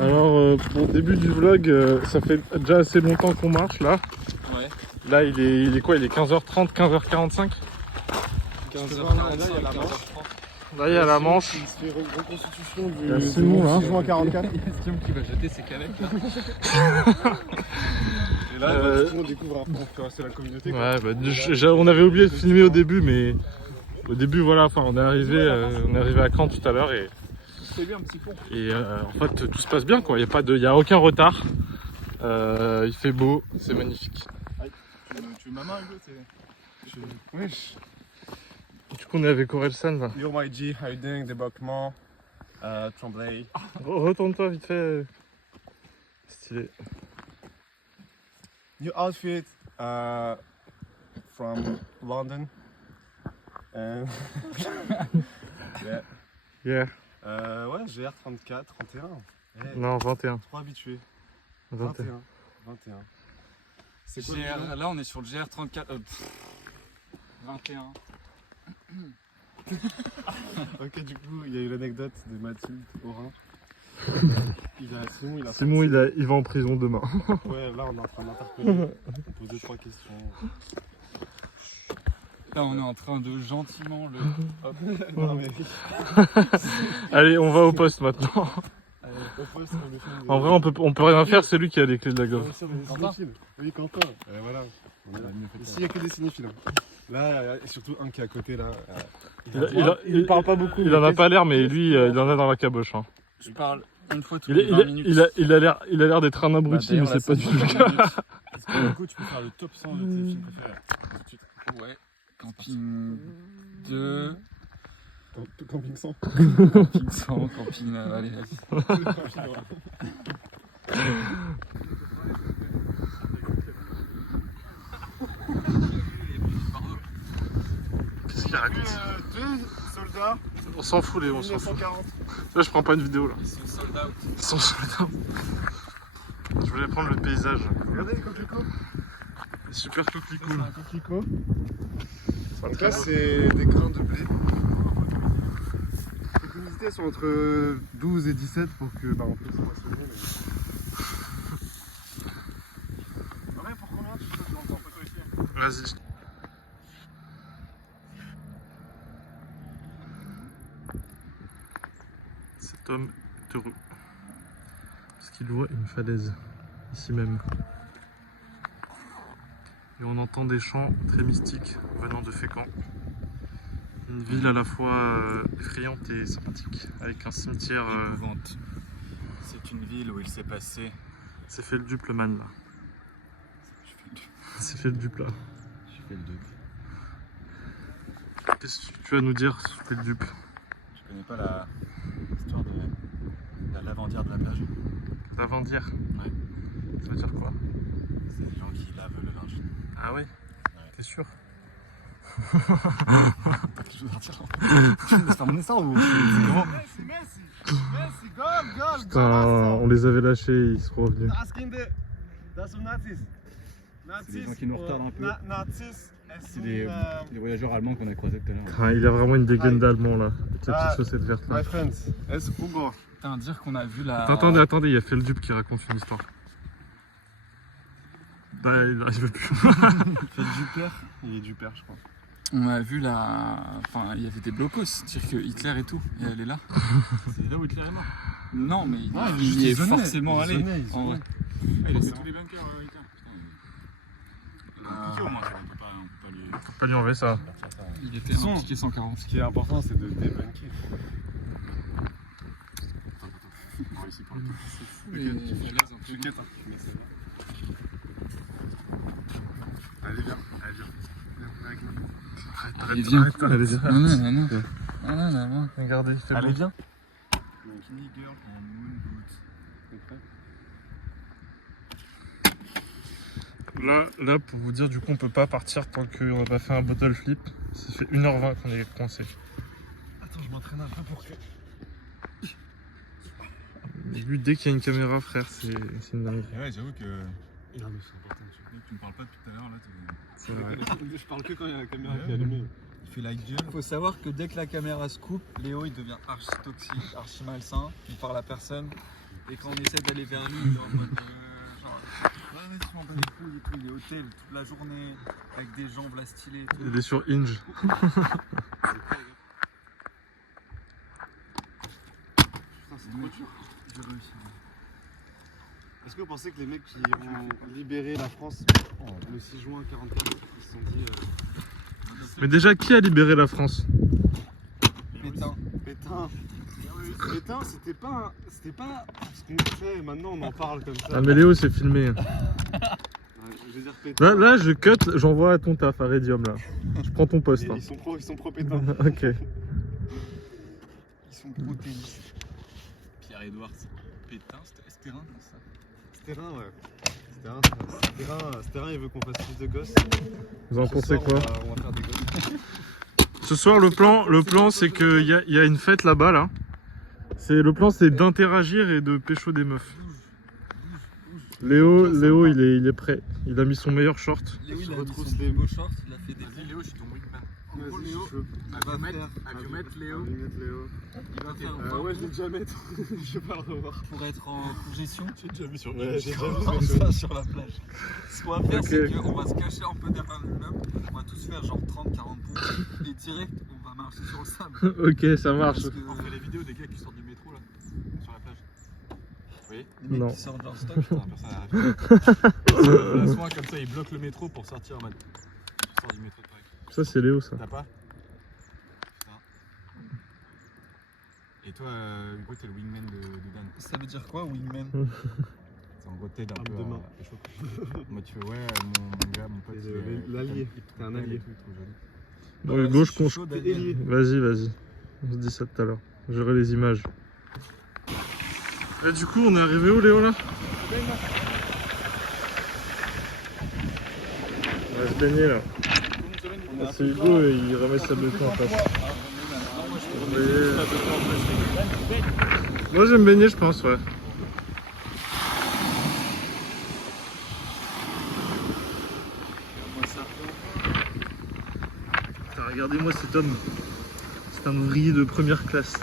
Alors, pour le début du vlog, ça fait déjà assez longtemps qu'on marche là. Ouais. Là, il est quoi? Il est 15h30, 15h45. 15h45, 15h30. Là, il y a la Manche. C'est reconstitution Il y a Simon là. juin 44. Il y a Simon qui va jeter ses canettes là. Et là, tout le monde découvre après, c'est la communauté. Quoi. Ouais, bah, on avait oublié de filmer au début, mais au début, voilà, enfin, on est arrivé à Caen tout à l'heure et. C'est lui un petit con. Et en fait, tout se passe bien, quoi. Il y a aucun retard. Il fait beau, c'est magnifique. Tu veux ma main, Hugo? Wesh. Du coup, on est avec Orelsan là. Yo my G, how you doing? Débarquement. Tremblay. Retourne-toi vite fait. Stylé. New outfit from London. And yeah. Yeah. Ouais, GR34, 31. Hey, Non, 21. trop habitué. 21. 21. C'est quoi le GR, là on est sur le GR34. 21. Ok, du coup, il y a eu l'anecdote de Mathilde Orin. Simon, il va en prison demain. Ouais, là on est en train d'interpeller. On pose 2-3 questions. Là on est en train de gentiment le. Hop. Non mais. Allez, on va au poste maintenant. Au poste, on le fait. En vrai, on peut rien faire, c'est lui qui a les clés de la gomme. Quentin. Oui, Quentin. Voilà. Ici, il n'y a que des cinéphiles. Là, et surtout un qui est à côté là. Il parle pas beaucoup. Il en a pas l'air, mais lui, il en a dans la caboche. Hein. Je parle une fois toutes les 20 minutes. Il a l'air d'être un abruti, mais c'est pas du tout le cas. Est-ce que du coup, tu peux faire le top 100 de tes films préférés? Ouais. Camping 2. Camping 100. Camping 100, camping. Allez, vas-y. Qu'est-ce qu'il raconte? Deux soldats. On s'en fout, les on s'en fout. 1940. Là, je prends pas une vidéo là. Ils sont sold out. Ils sont soldats. Je voulais prendre le paysage. Regardez les coquelicots. Super coquelicot. C'est un coquelicot. Donc là, c'est des grains de blé. Les humidités sont entre 12 et 17 pour que on puisse moissonner. Ouais, pour combien tu peux te lancer en photo ici? Vas-y. Cet homme est heureux. Parce qu'il voit une falaise, ici même. Et on entend des chants très mystiques venant de Fécamp. Une ville à la fois effrayante et sympathique, avec un cimetière. Épouvante. C'est une ville où il s'est passé. C'est fait le dupe le man là. C'est fait le dupe là. J'ai fait le 2. Qu'est-ce que tu vas nous dire sur fait le dupe? Je connais pas l'histoire de la lavandière de la plage. Lavandière? Ouais. Ça veut dire quoi? C'est les gens qui lavent le linge. Ah oui? T'es sûr? Je veux partir là. Tu me laisses terminer ça ou c'est comment? Messi, goal, Putain, on les avait lâchés, ils sont revenus. C'est les gens qui nous retardent un peu. Nazis. C'est les voyageurs allemands qu'on a croisés tout à l'heure. Ah, il a vraiment une dégaine d'allemand là, avec la petite chaussette verte là. My friends, es Hugo. Putain, dire qu'on a vu la. Attendez, il y a fait le dupe qui raconte une histoire. Bah, il veut plus. Fait du père. Il est du père, je crois. On a vu la. Enfin, il y avait des blocos, dire que Hitler et tout, et elle est là. C'est là où Hitler est mort. Non, mais il y est forcément allé. En vrai. Il a fait tous les bunkers, Hitler. Il a piqué au moins, on peut pas lui. Faut pas lui enlever ça. Il était impliqué 140. Ce qui est important, c'est de débunker. On va essayer par le tout. C'est fou les falaises un peu. Tu quittes, hein. Allez, viens. Allez, viens. Allez, viens. Non. Non. Regardez, il fait Allez, beau. viens. Bikini girl en moon boot. Là, pour vous dire, du coup, on peut pas partir tant qu'on n'a pas fait un bottle flip. Ça fait 1h20 qu'on est coincé. Attends, je m'entraîne un peu pour que. Lui, dès qu'il y a une caméra, frère, c'est une dinguerie. Ouais, j'avoue que. Non, mais c'est important. Tu me parles pas depuis tout à l'heure là. C'est vrai. Je parle que quand il y a la caméra qui est allumée. Il fait la gueule. Faut savoir que dès que la caméra se coupe, Léo il devient archi toxique, archi malsain. Il parle à personne. Et quand on essaie d'aller vers lui, il est en mode genre ouais vas-y je m'en bats les couilles et tout, il est hôtel toute la journée avec des jambes là stylées et tout. Il est sur Hinge. Putain, c'est trop dur. J'ai réussi. Est-ce que vous pensez que les mecs qui ont libéré la France le 6 juin 44, ils se sont dit Mais déjà, qui a libéré la France? Pétain. Pétain, c'était pas ce qu'on fait, maintenant on en parle comme ça. Ah mais Léo, c'est filmé. Ouais, je veux dire Pétain. Là, je cut, j'envoie à ton taf, à Radium, là. Je prends ton poste. Et Hein. ils sont pro Pétain. Ok. Ils sont pro tennis. Pierre-Edouard Pétain, c'était terrain dans ça. Stérin, ouais. Stérin, il veut qu'on fasse plus de gosses. Vous en Ce pensez soir, quoi? on va faire des gosses. Ce soir, le plan c'est qu'il y a une fête là-bas, là. Le plan, c'est d'interagir et de pécho des meufs. Léo, il est prêt. Il a mis son meilleur short. Léo, il a mis retrousse son les- beau short, il a fait des Vas-y, Léo, je suis ton wingman. En gros, Vas-y, Léo, je suis chaud. il va mettre Léo. Il va faire Ouais, je l'ai déjà mettre. Je vais pas le revoir. pour être en projection. J'ai déjà vu sur Ouais, j'ai déjà Comme vu ça sur la plage. Ce qu'on va faire, Ok. c'est qu'on va se cacher un peu derrière l'immeuble. On va tous faire genre 30-40 pompes. Et direct, on va marcher sur le sable. Ok, ça marche. Parce que On fait les vidéos des gars qui sortent du métro là, sur la plage. Oui. les mecs Non. qui sortent leur stock. Putain, personne n'arrive. La soirée comme ça, ils bloquent le métro pour sortir en mode. Je sors du métro de Paris. Ça, c'est Léo, ça. T'as pas? Putain. Et toi, Hugo, t'es le wingman de Dan. Ça veut dire quoi, wingman? C'est en gros, t'aides un Arme peu de main. à chauffer. Moi, tu fais, ouais, mon gars, mon pote. Et il le- est- l'allié. il te T'es un trouve allié. belle et tout, il te trouve jolie. Bon, Hugo, je compte. chaud T'es d'aller. ailier. Vas-y. On se dit ça tout à l'heure. J'aurai les images. Et du coup, on est arrivé où, Léo, là? On va se baigner, là. Ah, c'est Hugo et il remet sa de en face. Moi, j'aime baigner, je pense, ouais. Putain, regardez-moi cet homme. C'est un ouvrier de première classe.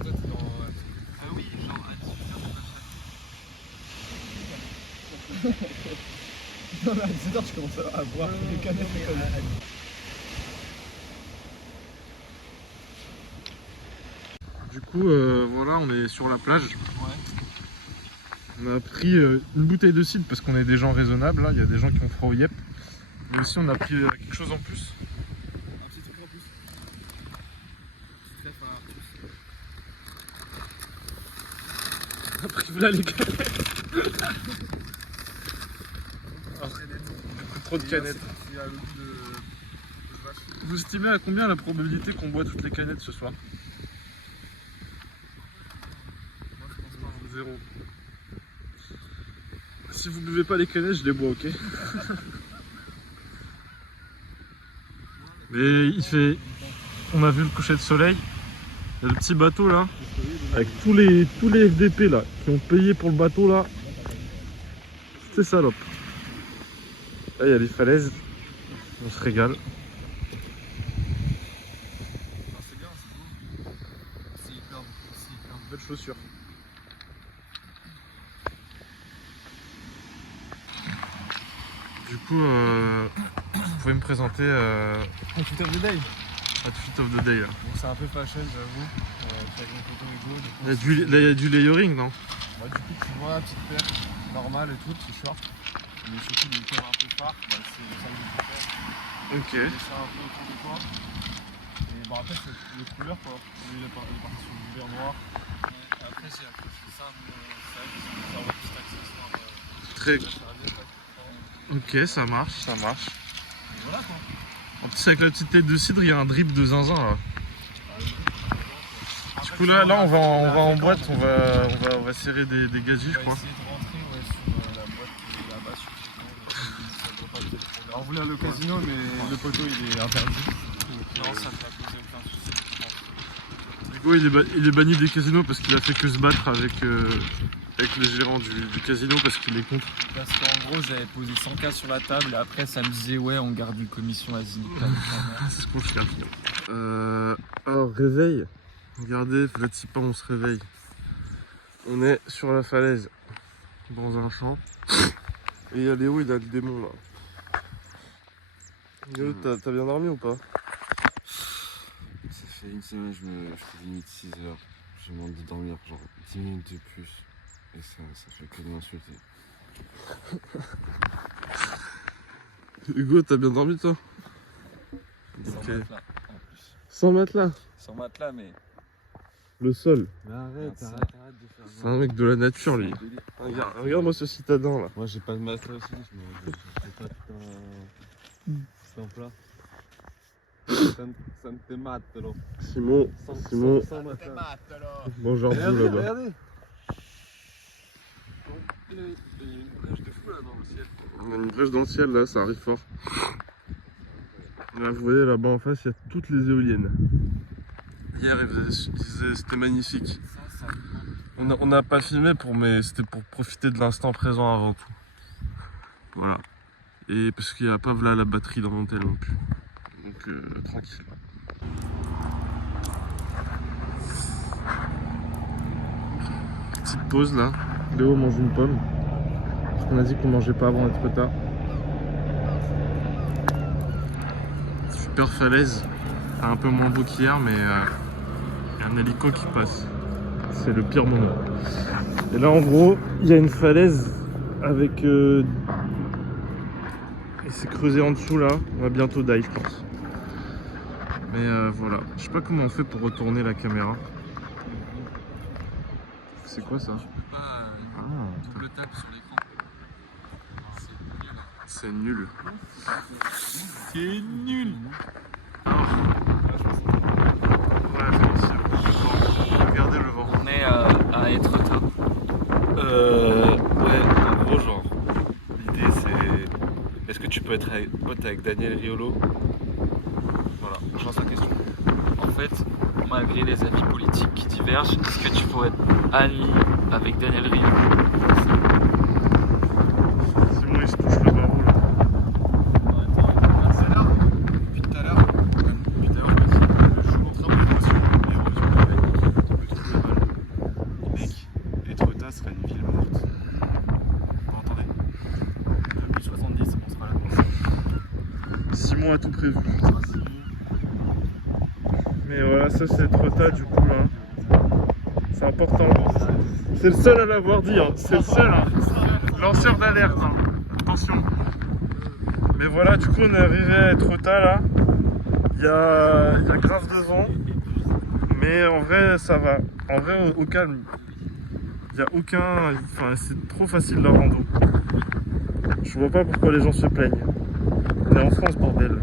Ah oui, genre à 18h, Non, mais à 17h, tu commences à boire des canettes. Du coup, voilà, on est sur la plage. Ouais. On a pris une bouteille de cidre parce qu'on est des gens raisonnables. Là. Il y a des gens qui ont froid au yep. Mais aussi, on a pris quelque chose en plus. Un petit truc en plus. Crêpe à Arthus. On a pris là les canettes. Trop de canettes. Il a le goût de vache. Vous estimez à combien la probabilité qu'on boit toutes les canettes ce soir? Moi, je pense pas. 0. Si vous buvez pas les canettes, je les bois, ok? Mais il fait... On a vu le coucher de soleil. Il y a le petit bateau là. Avec tous les FDP là qui ont payé pour le bateau là. C'est salope. Là il y a les falaises. On se régale. Ah, c'est bien, c'est beau. C'est hyper beau. C'est hyper beau. Belles chaussures. Du coup, vous pouvez me présenter Outfit of the day. Outfit of the Day là. Bon, c'est un peu fashion, j'avoue. Avec mon tonton Hugo. Du coup, Il y a du layering, non? Moi, du coup, tu vois la petite paire normale et tout, petit short. Mais surtout, le cœur un peu phare, bah, c'est le samedi du père. Ok. Je mets ça un peu autour de toi. Et bon, après, c'est les couleurs quoi. Lui, il est parti sur du vert noir. Ouais, après, j'ai accroché ça, mais c'est vrai que c'est pour avoir petit accessoire. Très. Ça va bien, quoi. Ok, ça marche, ça marche. Et voilà quoi. En plus avec la petite tête de cidre, il y a un drip de zinzin là. Du coup là on va en boîte, on va serrer des gazis je On va crois. essayer de rentrer ouais, sur la boîte qui est là-bas sur le casino. On voulait le casino, mais le poteau il est interdit. Non, ça ne va poser aucun souci, je pense. Du coup il est banni des casinos parce qu'il a fait que se battre avec les gérants du casino parce qu'il est contre. Parce qu'en gros, j'avais posé 100K sur la table et après, ça me disait, ouais, on garde une commission à Zinic. C'est ce qu'on cherche. Alors, réveil. Regardez, petit pas, on se réveille. On est sur la falaise, dans un champ. Et il y a Léo, il a le démon là. Léo, t'as bien dormi ou pas? Ça fait une semaine, je fais limite 6 heures. Je demande de dormir genre 10 minutes de plus. Et ça fait que de m'insulter. Hugo, t'as bien dormi toi? Ok. Sans matelas. Sans matelas, mais. Le sol. Mais arrête de faire C'est un mec de la nature lui. Regarde-moi ce citadin là. Moi j'ai pas de matelas aussi, j'ai pas putain plat. Ça ne te mate là. Simon, Sans matelas. bonjour vous là-bas. Regardez. Il y a une brèche de fou là dans le ciel. On a une brèche dans le ciel là, ça arrive fort. Là, vous voyez là-bas en face, il y a toutes les éoliennes. Hier, il disait c'était magnifique. On n'a pas filmé mais c'était pour profiter de l'instant présent avant tout. Voilà. Et parce qu'il n'y a pas là la batterie dans mon tel non plus. Donc tranquille. Petite pause là. Léo mange une pomme. Parce qu'on a dit qu'on mangeait pas avant d'être tard. Super falaise. Un peu moins beau qu'hier, mais il y a un hélico qui passe. C'est le pire moment. Et là en gros, il y a une falaise avec... Et c'est creusé en dessous là. On va bientôt dive je pense. Mais voilà. Je sais pas comment on fait pour retourner la caméra. C'est quoi ça? Double tape sur l'écran. C'est nul. C'est nul. Ouais, regardez le vent. On est à Étretat. Ouais, en gros genre. L'idée c'est. Est-ce que tu peux être pote avec Daniel Riolo? Voilà, je lance la question. En fait, malgré les avis politiques qui divergent, est-ce que tu pourrais être ami avec Daniel Riolo? Simon il se touche le barreau là. C'est là. Depuis tout à l'heure, je suis en train de passion. Et heureusement, avec l'équipe, on peut trouver le bal. Mec, Étretat serait une ville morte. Bon, attendez. 2070, on sera là. Simon a tout prévu. Mais voilà, ça c'est Étretat du coup là. C'est important. C'est le seul à l'avoir dit, hein. C'est le seul. Hein. Lanceur d'alerte. Hein. Attention. Mais voilà, du coup on est arrivé à Étretat là. Il y a grave de vent. Mais en vrai ça va. En vrai au calme. Il n'y a aucun... Enfin c'est trop facile la rando. Je vois pas pourquoi les gens se plaignent. On est en France bordel.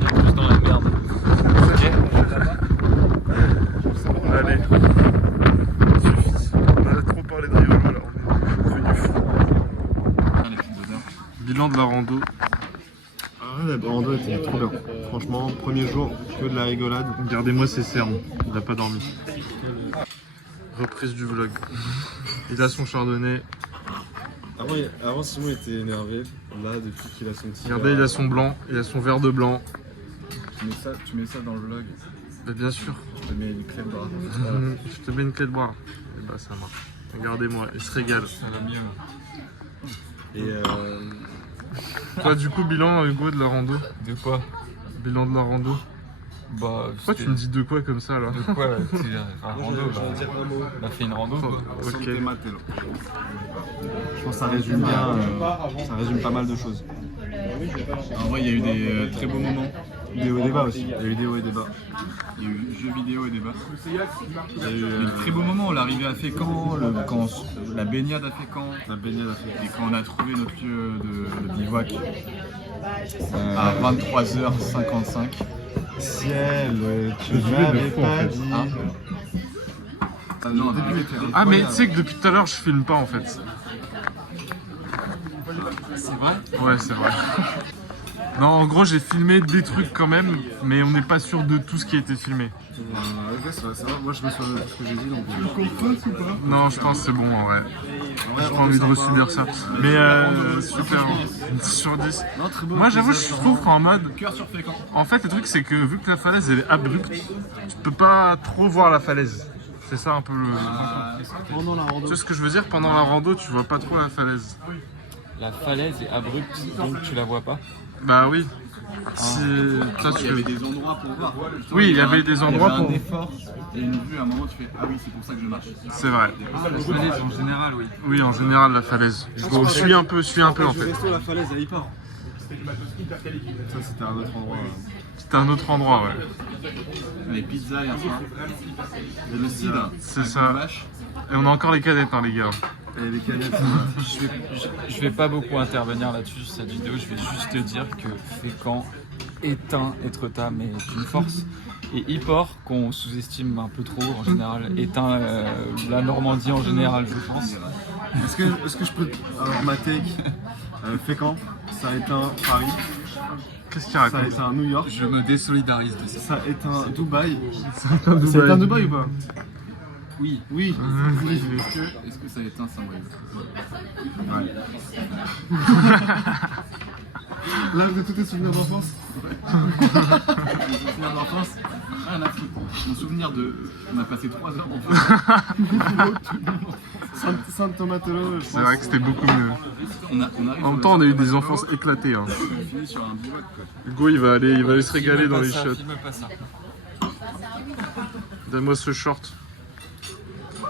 Plus dans la merde. Allez. Suffit. On a trop parlé de Riolo là. On est devenu fou. Bilan de la rando. Ah, la rando était trop bien. Franchement, premier jour, que de la rigolade. Regardez-moi ses cernes. Il n'a pas dormi. Reprise du vlog. Il a son chardonnay. Avant Simon était énervé. Là, depuis qu'il a son petit. Regardez, il a son blanc. Il a son verre de blanc. Tu mets ça dans le vlog. Bah, bien sûr. Je te mets une clé de bras. Je te mets une clé de boire. Et bah ça marche. Regardez-moi, il se régale. Ça va mieux. Et Toi du coup bilan Hugo de la rando. De quoi? Bilan de la rando. Bah. Pourquoi tu me dis de quoi comme ça là? De quoi là? C'est un rando là. dire un mot. On a fait une rando. Ok. Je pense que ça résume bien. Ça résume pas mal de choses. En vrai, il y a eu des très beaux moments. Des hauts et des bas aussi. Il y a eu des hauts et des bas. Il y a eu jeux vidéo et des bas. Il y a eu des très beaux moments. L'arrivée à Fécamp, la baignade à Fécamp. Et quand on a trouvé notre lieu de bivouac à 23h55. Ciel, tu de m'avais fou, en pas fait. dit. Non, Ah mais tu sais que depuis tout à l'heure je filme pas en fait. c'est vrai? Ouais c'est vrai. Non, en gros, j'ai filmé des trucs quand même, mais on n'est pas sûr de tout ce qui a été filmé. Ok, ça va. Moi, je me souviens de ce que j'ai dit, donc... Tu comprends ou pas? Non, je pense que c'est bon en vrai. J'ai pas envie de resubir ça. Mais super, 10 sur 10. Non, très beau. Moi, j'avoue, je trouve qu'en mode. Cœur sur Fécamp. En fait, le truc, c'est que vu que la falaise elle est abrupte, tu peux pas trop voir la falaise. C'est ça un peu le. Pendant la Tu rando. sais ce que je veux dire? Pendant la rando, tu vois pas trop la falaise. La falaise est abrupte, donc tu la vois pas. Bah oui. Si. Toi, Il tu y avait des endroits pour voir. Oui, il y avait des endroits Il y avait pour. un effort et une vue, à un moment, tu fais ah oui, c'est pour ça que je marche. C'est vrai. La falaise en général, oui. Oui, en général, la falaise. Suis un peu en fait. Resto, la falaise, elle y part. Ça, c'était un autre endroit. C'était un autre endroit, ouais. Les pizzas hier soir. Et le cidre. C'est avec ça. une vache. Et on a encore les cadettes, hein, les gars. Et les canettes, Je vais pas beaucoup intervenir là-dessus sur cette vidéo, je vais juste te dire que Fécamp est un Étretat, mais est une force. Et Yport, qu'on sous-estime un peu trop en général, est un la Normandie en général, je pense. Est-ce que je peux... Alors, ma take, Fécamp, ça a éteint Paris, Qu'est-ce qu'il ça a raconte? éteint New York, Je me désolidarise de ça. ça a éteint Dubaï. Dubaï. Ça a éteint Dubaï ou pas? Oui. Oui. Est-ce que ça éteint Saint-Brieuc? Là, de tous tes souvenirs d'enfance? Mon souvenir d'enfance, rien à foutre. Mon souvenir de. On a passé 3 heures d'enfance. Saint-Tomatolo, je C'est vrai que c'était beaucoup mieux. On arrive En même temps, on a eu des enfances éclatées. Hein. on finit sur un bivouac quoi. Hugo, il va aller se régaler dans les shots. Filme pas ça. Donne-moi ce short.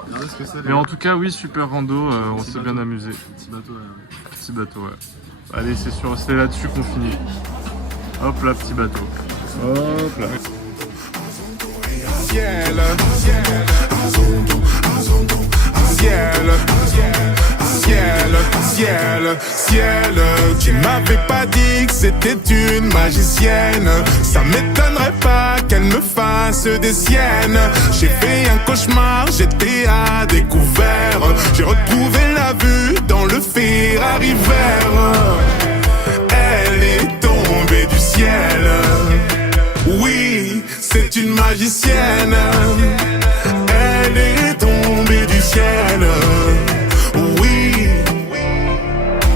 Regardez ce que c'est. Mais en tout cas, oui, super rando, on s'est bien amusé. Petit bateau, Petit bateau, ouais. Allez, c'est là-dessus qu'on finit. Hop là, petit bateau. Hop là. ciel, ciel, ciel, ciel, ciel. Tu m'avais pas dit que c'était une magicienne. Ça m'étonnerait pas qu'elle me fasse des siennes. J'ai fait un cauchemar, j'étais à découvert. J'ai retrouvé la vue dans le Ferrari vert. Elle est tombée du ciel. Oui, c'est une magicienne. Elle est tombée du ciel. Oui,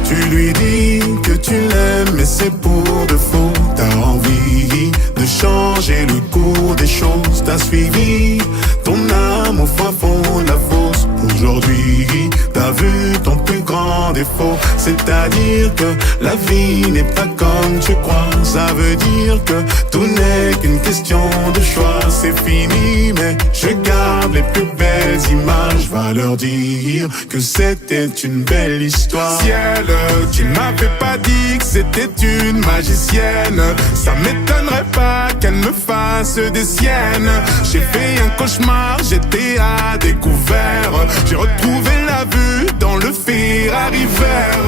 tu lui dis que tu l'aimes, mais c'est pour de faux. T'as envie de changer le cours des choses. T'as suivi ton âme au fin fond de la fosse. Aujourd'hui, t'as vu ton plus grand défaut. C'est-à-dire que la vie n'est pas comme tu crois. Ça veut dire que tout n'est qu'une question de choix. C'est fini, mais je garde les plus belles images. Va leur dire que c'était une belle histoire. Ciel, tu m'avais pas dit que c'était une magicienne. Ça m'étonnerait pas qu'elle me fasse des siennes. J'ai fait un cauchemar, j'étais à découvert. J'ai retrouvé la vue dans le Ferrari vert.